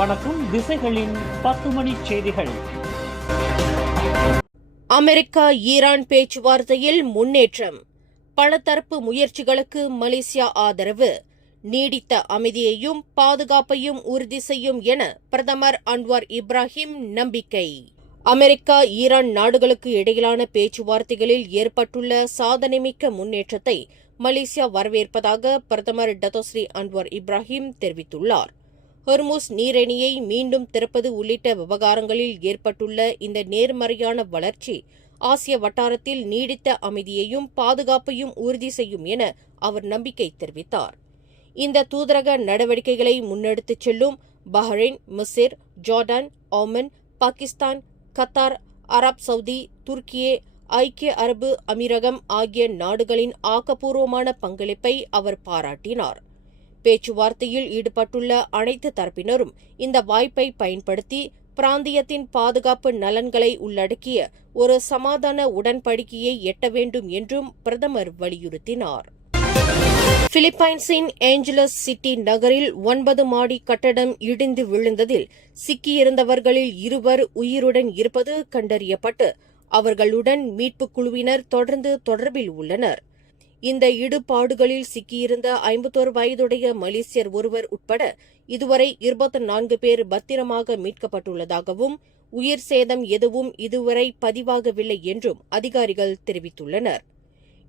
வணக்கம். திசைகளின் 10 மணி செய்திகள். America Iran பேச்சுவார்த்தையில் முன்னேற்றம். பலதரப்பு முயற்சிகளுக்கு மலேசியா ஆதரவு. நீடித்த அமைதியையும் பாதுகாப்பையும் உறுதி செய்யும் என பிரதமர் அன்வார் இப்ராஹிம் நம்பிக்கை. அமெரிக்கா ஈரான் நாடுகளுக்கு இடையிலான பேச்சுவார்த்தைகளில் ஏற்பட்டுள்ள சாதனைமிக்க முன்னேற்றத்தை மலேசியா வரவேற்பதாக பிரதமர் டத்தோஸ்ரீ அன்வார் இப்ராஹிம் தெரிவித்துள்ளார். ஹொர்முஸ் நீரிணையை மீண்டும் திறப்பது உள்ளிட்ட விவகாரங்களில் ஏற்பட்டுள்ள இந்த நேர்மறையான வளர்ச்சி ஆசிய வட்டாரத்தில் நீடித்த அமைதியையும் பாதுகாப்பையும் உறுதி செய்யும் என அவர் நம்பிக்கை தெரிவித்தார். இந்த தூதரக நடவடிக்கைகளை முன்னெடுத்துச் செல்லும் Bahrain, Misr, Jordan, Oman, Pakistan, Qatar, Arab Saudi, Turkiye, ஐக்கிய அரபு அமீரகம் ஆகிய நாடுகளின் ஆக்கப்பூர்வமான பங்களிப்பை அவர் பாராட்டினார். பேச்சுவார்த்தையில் ஈடுபட்டுள்ள அனைத்து தரப்பினரும் இந்த வாய்ப்பை பயன்படுத்தி பிராந்தியத்தின் பாதுகாப்பு நலன்களை உள்ளடக்கிய ஒரு சமாதான உடன்படிக்கையை எட்ட வேண்டும் என்றும் பிரதமர் வலியுறுத்தினார். பிலிப்பைன்ஸின் ஏஞ்சலஸ் சிட்டி நகரில் 9 மாடி கட்டடம் இடிந்து விழுந்ததில் சிக்கியிருந்தவர்களில் 2 உயிருடன் இருப்பது கண்டறியப்பட்டு அவர்களுடன் மீட்புக் குழுவினர் தொடர்ந்து தொடர்பில் உள்ளனர். இந்த இடுபாடுகளில் சிக்கியிருந்த 51 வயதுடைய மலேசியர் ஒருவர் உட்பட இதுவரை 24 பேர் பத்திரமாக மீட்கப்பட்டுள்ளதாகவும் உயிர் சேதம் எதுவும் இதுவரை பதிவாகவில்லை என்றும் அதிகாரிகள் தெரிவித்துள்ளனர்.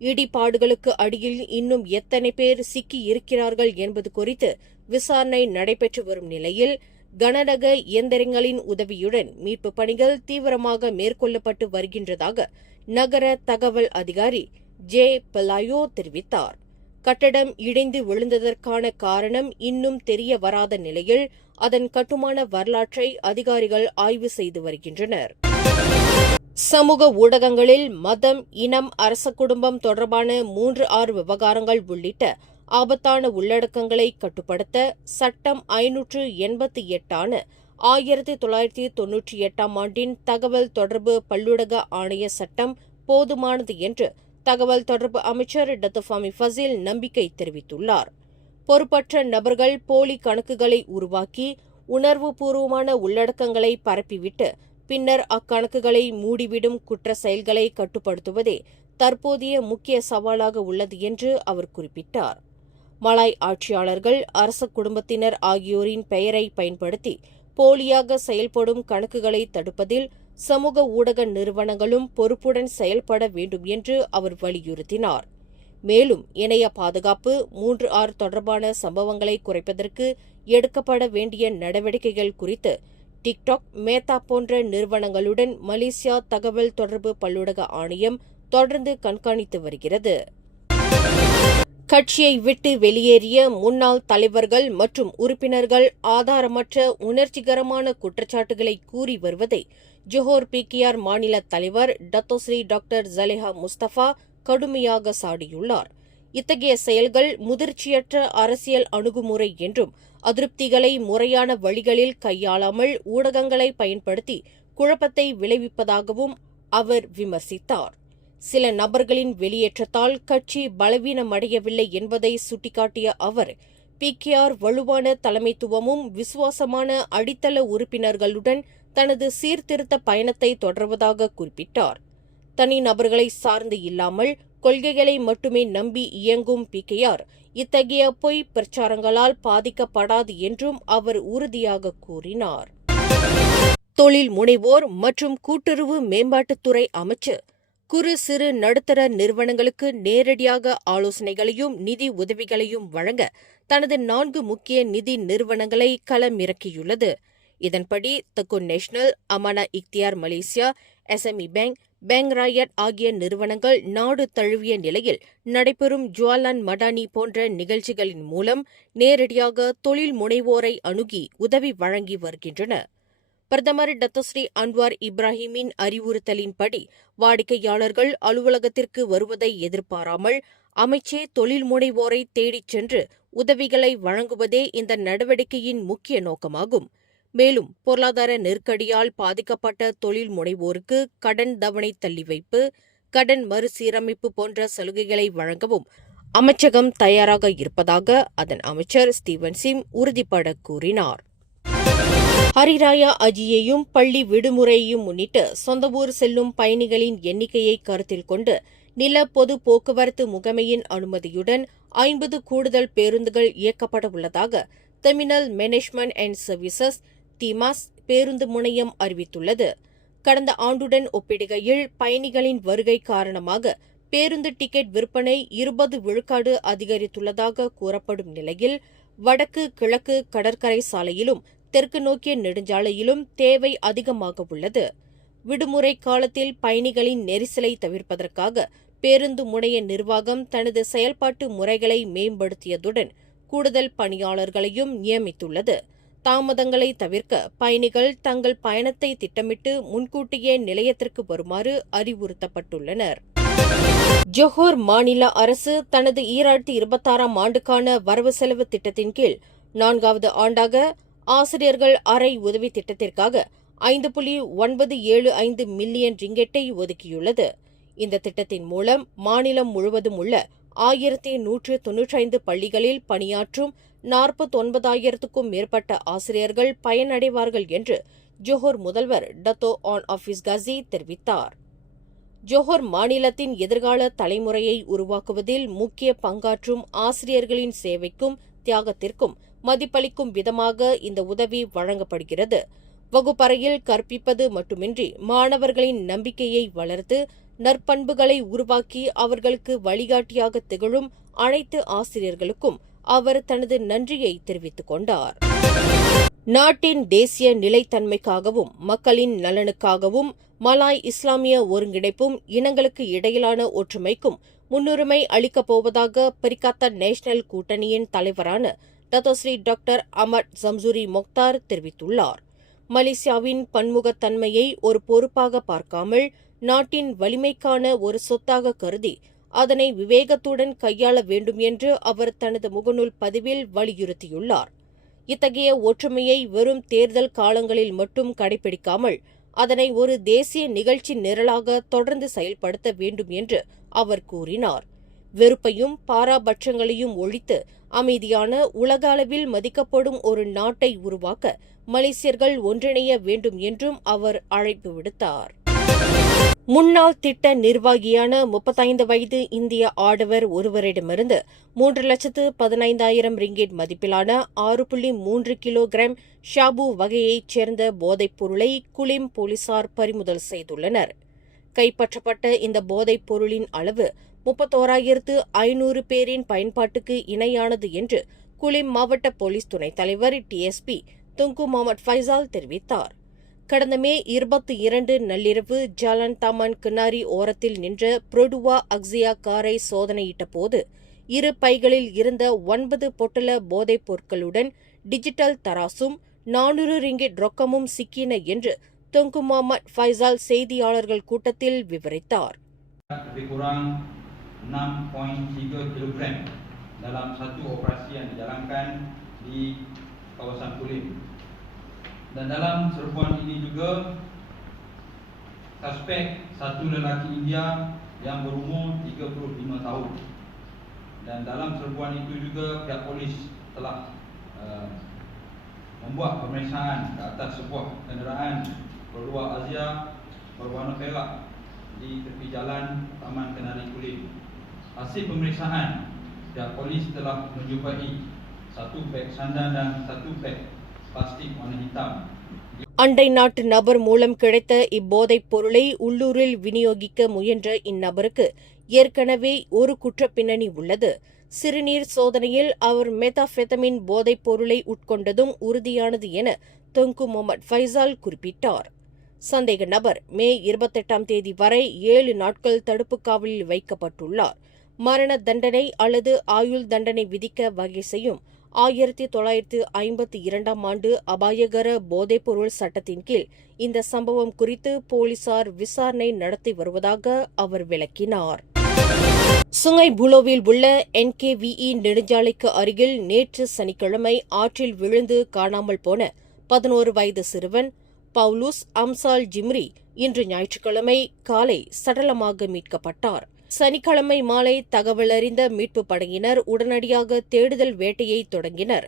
இடிபாடுகளுக்கு அடியில் இன்னும் எத்தனை பேர் சிக்கியிருக்கிறார்கள் என்பது குறித்து விசாரணை நடைபெற்று வரும் நிலையில் கனரக இயந்திரங்களின் உதவியுடன் மீட்புப் பணிகள் தீவிரமாக மேற்கொள்ளப்பட்டு வருகின்றதாக நகர தகவல் அதிகாரி ஜே பலாயோ தெரிவித்தார். கட்டடம் இடிந்து விழுந்ததற்கான காரணம் இன்னும் தெரிய வராத நிலையில் அதன் கட்டுமான வரலாற்றை அதிகாரிகள் ஆய்வு செய்து வருகின்றனர். சமூக ஊடகங்களில் மதம், இனம், அரச குடும்பம் தொடர்பான 3-6 விவகாரங்கள் உள்ளிட்ட ஆபத்தான உள்ளடக்கங்களை கட்டுப்படுத்த சட்டம் 588 1998 ஆண்டின் தகவல் தொடர்பு பல்லுலக ஆணைய சட்டம் போதுமானது என்று தகவல் தொடர்பு அமைச்சர் டத்துஃபாமி ஃபசில் நம்பிக்கை தெரிவித்துள்ளார். பொறுப்பற்ற நபர்கள் போலி கணக்குகளை உருவாக்கி உணர்வுபூர்வமான உள்ளடக்கங்களை பரப்பிவிட்டு பின்னர் அக்கணக்குகளை மூடிவிடும் குற்ற செயல்களை கட்டுப்படுத்துவதே தற்போதைய முக்கிய சவாலாக உள்ளது என்று அவர் குறிப்பிட்டார். மலாய் ஆட்சியாளர்கள், அரச குடும்பத்தினர் ஆகியோரின் பெயரை பயன்படுத்தி போலியாக செயல்படும் கணக்குகளை தடுப்பதில் சமூக ஊடக நிறுவனங்களும் பொறுப்புடன் செயல்பட வேண்டும் என்று அவர் வலியுறுத்தினார். மேலும் இணைய பாதுகாப்பு, 3R தொடர்பான சம்பவங்களை குறைப்பதற்கு எடுக்கப்பட வேண்டிய நடவடிக்கைகள் குறித்து டிக்டாக், மேத்தா போன்ற நிறுவனங்களுடன் மலேசியா தகவல் தொடர்பு பல்லுலக ஆணையம் தொடர்ந்து கண்காணித்து வருகிறது. கட்சியை விட்டு வெளியேறிய முன்னாள் தலைவர்கள் மற்றும் உறுப்பினர்கள் ஆதாரமற்ற உணர்ச்சிகரமான குற்றச்சாட்டுகளை கூறி வருவதை ஜோஹர் பிகேஆர் மாநில தலைவர் டத்தோஸ்ரீ டாக்டர் ஜலேஹா முஸ்தபா கடுமையாக சாடியுள்ளார். இத்தகைய செயல்கள் முதிர்ச்சியற்ற அரசியல் அணுகுமுறை என்றும் அதிருப்திகளை முறையான வழிகளில் கையாளாமல் ஊடகங்களை பயன்படுத்தி குழப்பத்தை விளைவிப்பதாகவும் அவர் விமர்சித்தார். சில நபர்களின் வெளியேற்றத்தால் கட்சி பலவீனமடையவில்லை என்பதை சுட்டிக்காட்டிய அவர் பிகேஆர் வலுவான தலைமைத்துவமும் விசுவாசமான அடித்தள உறுப்பினர்களுடன் தனது சீர்திருத்த பயணத்தை தொடர்வதாக குறிப்பிட்டார். தனிநபர்களை சார்ந்து இல்லாமல் கொள்கைகளை மட்டுமே நம்பி இயங்கும் பிகேஆர் இத்தகைய பொய் பிரச்சாரங்களால் பாதிக்கப்படாது என்றும் அவர் உறுதியாக கூறினார். தொழில் முனைவோர் மற்றும் கூட்டுறவு மேம்பாட்டுத்துறை அமைச்சர் குறு சிறு நடுத்தர நிறுவனங்களுக்கு நேரடியாக ஆலோசனைகளையும் நிதி உதவிகளையும் வழங்க தனது 4 முக்கிய நிதி நிறுவனங்களை களமிறக்கியுள்ளது. இதன்படி Tekun National, Amanah Ikhtiar Malaysia, SME bank, bank Rakyat ஆகிய நிறுவனங்கள் நாடு தழுவிய நிலையில் நடைபெறும் ஜுவாலான் மடானி போன்ற நிகழ்ச்சிகளின் மூலம் நேரடியாக தொழில் முனைவோரை அணுகி உதவி வழங்கி வருகின்றன. பிரதமர் டத்தோஸ்ரீ அன்வார் இப்ராஹிமின் அறிவுறுத்தலின்படி வாடிக்கையாளர்கள் அலுவலகத்திற்கு வருவதை எதிர்பாராமல் அமைச்சே தொழில் முனைவோரை தேடிச் சென்று உதவிகளை வழங்குவதே இந்த நடவடிக்கையின் முக்கிய நோக்கமாகும். மேலும் பொருளாதார நெருக்கடியால் பாதிக்கப்பட்ட தொழில் முனைவோருக்கு கடன் தவணை தள்ளி வைப்பு, கடன் மறுசீரமைப்பு போன்ற சலுகைகளை வழங்கவும் அமைச்சகம் தயாராக இருப்பதாக அதன் அமைச்சர் ஸ்டீவன் சிம் உறுதிபட கூறினார். ஹரிராயா அஜியையும் பள்ளி விடுமுறையையும் முன்னிட்டு சொந்த ஊர் செல்லும் பயணிகளின் எண்ணிக்கையை கருத்தில் கொண்டு நில பொது போக்குவரத்து முகமையின் அனுமதியுடன் 50 கூடுதல் பேருந்துகள் இயக்கப்பட உள்ளதாக டெர்மினல் மேனேஜ்மெண்ட் அண்ட் சர்வீசஸ் திமாஸ் பேருந்து முனையம் அறிவித்துள்ளது. கடந்த ஆண்டுடன் ஒப்பிடுகையில் பயணிகளின் வருகை காரணமாக பேருந்து டிக்கெட் விற்பனை 20 விழுக்காடு அதிகரித்துள்ளதாக கூறப்படும் நிலையில் வடக்கு கிழக்கு கடற்கரை சாலையிலும் தெற்கு நோக்கிய நெடுஞ்சாலையிலும் தேவை அதிகமாக உள்ளது. விடுமுறை காலத்தில் பயணிகளின் நெரிசலை தவிர்ப்பதற்காக பேருந்து முனைய நிர்வாகம் தனது செயல்பாட்டு முறைகளை மேம்படுத்தியதுடன் கூடுதல் பணியாளர்களையும் நியமித்துள்ளது. தாமதங்களை தவிர்க்க பயணிகள் தங்கள் பயணத்தை திட்டமிட்டு முன்கூட்டியே நிலையத்திற்கு வருமாறு அறிவுறுத்தப்பட்டுள்ளனர். ஜொஹோர் மாநில அரசு தனது 2026ஆம் ஆண்டுக்கான வரவு செலவு திட்டத்தின் கீழ் 4வது ஆண்டாக ஆசிரியர்கள் அறை உதவி திட்டத்திற்காக 5.975 மில்லியன் ரிங்கெட்டை ஒதுக்கியுள்ளது. இந்த திட்டத்தின் மூலம் மாநிலம் முழுவதும் உள்ள 1195 பள்ளிகளில் பணியாற்றும் 49,000க்கும் மேற்பட்ட ஆசிரியர்கள் பயனடைவார்கள் என்று ஜொஹோர் முதல்வர் டத்தோ ஆன் ஆஃபீஸ் காசி தெரிவித்தார். ஜொஹோர் மாநிலத்தின் எதிர்கால தலைமுறையை உருவாக்குவதில் முக்கிய பங்காற்றும் ஆசிரியர்களின் சேவைக்கும் தியாகத்திற்கும் மதிப்பளிக்கும் விதமாக இந்த உதவி வழங்கப்படுகிறது. வகுப்பறையில் கற்பிப்பது மட்டுமின்றி மாணவர்களின் நம்பிக்கையை வளர்த்து நற்பண்புகளை உருவாக்கி அவர்களுக்கு வழிகாட்டியாக திகழும் அனைத்து ஆசிரியர்களுக்கும் அவர் தனது நன்றியை தெரிவித்துக் கொண்டார். நாட்டின் தேசிய நிலைத்தன்மைக்காகவும் மக்களின் நலனுக்காகவும் மலாய் இஸ்லாமிய ஒருங்கிணைப்பும் இனங்களுக்கு இடையிலான ஒற்றுமைக்கும் முன்னுரிமை அளிக்கப் போவதாக பரிகாத்தா நேஷனல் கூட்டணியின் தலைவரான டத்தோஸ்ரீ டாக்டர் அமட் ஜம்சூரி மொக்தார் தெரிவித்துள்ளார். மலேசியாவின் பன்முகத்தன்மையை ஒரு பொறுப்பாக பார்க்காமல் நாட்டின் வலிமைக்கான ஒரு சொத்தாக கருதி அதனை விவேகத்துடன் கையாள வேண்டும் என்று அவர் தனது முகநூல் பதிவில் வலியுறுத்தியுள்ளார். இத்தகைய ஒற்றுமையை வெறும் தேர்தல் காலங்களில் மட்டும் கடைபிடிக்காமல் அதனை ஒரு தேசிய நிகழ்ச்சி நிரலாக தொடர்ந்து செயல்படுத்த வேண்டும் என்று அவர் கூறினார். வெறுப்பையும் பாராபட்சங்களையும் ஒழித்து அமைதியான உலக அளவில் மதிக்கப்படும் ஒரு நாட்டை உருவாக்க மலேசியர்கள் ஒன்றிணைய வேண்டும் என்றும் அவர் அழைப்பு விடுத்தார். முன்னாள் திட்ட நிர்வாகியான 35 வயது இந்திய ஆடவர் ஒருவரிடமிருந்து 3,15,000 ரிங்கெட் மதிப்பிலான 6.3 கிலோகிராம் ஷாபு வகையைச் சேர்ந்த போதைப் பொருளை குலிம் போலீசார் பறிமுதல் செய்துள்ளனர். கைப்பற்றப்பட்ட இந்த போதைப் பொருளின் அளவு 31,500 பேரின் பயன்பாட்டுக்கு இணையானது என்று குலிம் மாவட்ட போலீஸ் துணைத் தலைவர் டிஎஸ்பி துங்கு முகமது ஃபைசால் தெரிவித்தார். கடந்த மே 22 நள்ளிரவு ஜாலான் தாமான் கினாரி ஓரத்தில் நின்ற புரோடுவா அக்ஸியா காரை சோதனையிட்ட போது 2 பைகளில் இருந்த 9 பொட்டல போதைப் பொருட்களுடன் டிஜிட்டல் தராசும் 400 ரிங்கெட் ரொக்கமும் சிக்கின என்று துங்கு முகமது ஃபைசால் செய்தியாளர்கள் கூட்டத்தில் விவரித்தார். Lebih kurang 6.3 kilogram dalam satu operasi yang dijalankan di kawasan Kulim. Dan dalam serbuan ini juga suspek satu lelaki India yang berumur 35 tahun. Dan dalam serbuan itu juga pihak polis telah membuat pemeriksaan ke atas sebuah kenderaan Produa Azia berwarna perak di tepi jalan Taman Kenari Kulim. Hasil pemeriksaan, pihak polis telah menjumpai satu beg sandal dan satu beg plastik warna hitam. அண்டை நாட்டு நபர் மூலம் கிடைத்த இப்போதைப் பொருளை உள்ளூரில் விநியோகிக்க முயன்ற இந்நபருக்கு ஏற்கனவே ஒரு குற்றப் பின்னணி உள்ளது. சிறுநீர் சோதனையில் அவர் மெத்தாஃபெத்தமின் போதைப் பொருளை உட்கொண்டதும் உறுதியானது என துங்கு முகமது ஃபைசால் குறிப்பிட்டார். சந்தேக நபர் மே 28ஆம் தேதி வரை 7 நாட்கள் தடுப்பு காவலில் வைக்கப்பட்டுள்ளார். மரண தண்டனை அல்லது ஆயுள் தண்டனை விதிக்க வகை செய்யும் 1952ஆம் ஆண்டு அபாயகர போதைப்பொருள் சட்டத்தின் கீழ் இந்த சம்பவம் குறித்து போலீசார் விசாரணை நடத்தி வருவதாக அவர் விளக்கினார். சுங்கை புலோவில் உள்ள NKVE நெடுஞ்சாலைக்கு அருகில் நேற்று சனிக்கிழமை ஆற்றில் விழுந்து காணாமல் போன 11 வயது சிறுவன் பவுலூஸ் அம்சால் ஜிம்ரி இன்று ஞாயிற்றுக்கிழமை காலை சடலமாக மீட்கப்பட்டார். சனிக்கிழமை மாலை தகவலறிந்த மீட்புப் படையினர் உடனடியாக தேடுதல் வேட்டையை தொடங்கினர்.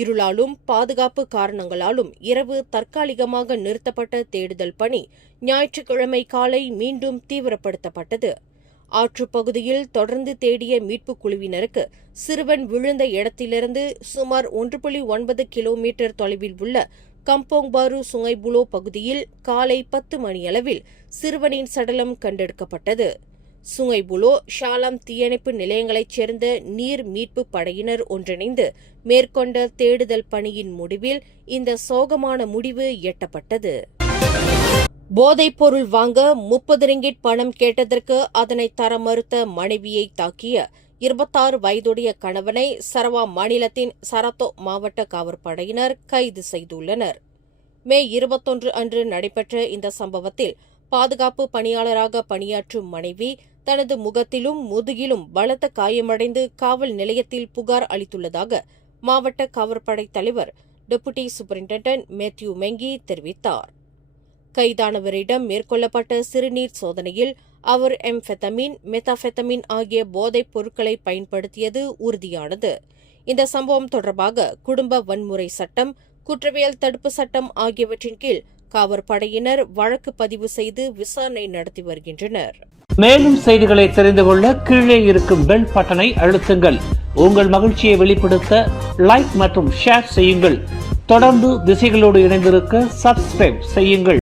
இருளாலும் பாதுகாப்பு காரணங்களாலும் இரவு தற்காலிகமாக நிறுத்தப்பட்ட தேடுதல் பணி ஞாயிற்றுக்கிழமை காலை மீண்டும் தீவிரப்படுத்தப்பட்டது. ஆற்றுப்பகுதியில் தொடர்ந்து தேடிய மீட்புக் குழுவினருக்கு சிறுவன் விழுந்த இடத்திலிருந்து சுமார் 1.9 கிலோமீட்டர் தொலைவில் உள்ள கம்போங்பாரு சுங்கைபுலோ பகுதியில் காலை 10 மணியளவில் சிறுவனின் சடலம் கண்டெடுக்கப்பட்டது. சுங்கைபுலோ, ஷாலாம் தீயணைப்பு நிலையங்களைச் சேர்ந்த நீர் மீட்பு படையினர் ஒன்றிணைந்து மேற்கொண்ட தேடுதல் பணியின் முடிவில் இந்த சோகமான முடிவு எட்டப்பட்டது. போதைப்பொருள் வாங்க 30 ரிங்கிட் பணம் கேட்டதற்கு அதனை தர மறுத்த மனைவியை தாக்கிய 26 வயதுடைய கணவனை சரவா மாநிலத்தின் சரத்தோ மாவட்ட காவற்படையினர் கைது செய்துள்ளனர். மே 21 அன்று நடைபெற்ற இந்த சம்பவத்தில் பாதுகாப்பு பணியாளராக பணியாற்றும் மனைவி தனது முகத்திலும் முதுகிலும் பலத்த காயமடைந்து காவல் நிலையத்தில் புகார் அளித்துள்ளதாக மாவட்ட காவற்படை தலைவர் டெபுட்டி சூப்பரிண்டென்டென்ட் மேத்யூ மெங்கி தெரிவித்தார். கைதானவரிடம் மேற்கொள்ளப்பட்ட சிறுநீர் சோதனையில் அவர் எம்ஃபெத்தமின், மெத்தாஃபெத்தமின் ஆகிய போதைப் பொருட்களை பயன்படுத்தியது உறுதியானது. இந்த சம்பவம் தொடர்பாக குடும்ப வன்முறை சட்டம், குற்றவியல் தடுப்பு சட்டம் ஆகியவற்றின் கீழ் காவற்படையினர் வழக்கு பதிவு செய்து விசாரணை நடத்தி வருகின்றனர். மேலும் செய்திகளை தெரிந்து கொள்ள கீழே இருக்கும் பெல் பட்டனை அழுத்துங்கள். உங்கள் மகிழ்ச்சியை வெளிப்படுத்த லைக் மற்றும் ஷேர் செய்யுங்கள். தொடர்ந்து திசைகளோடு இணைந்திருக்க சப்ஸ்கிரைப் செய்யுங்கள்.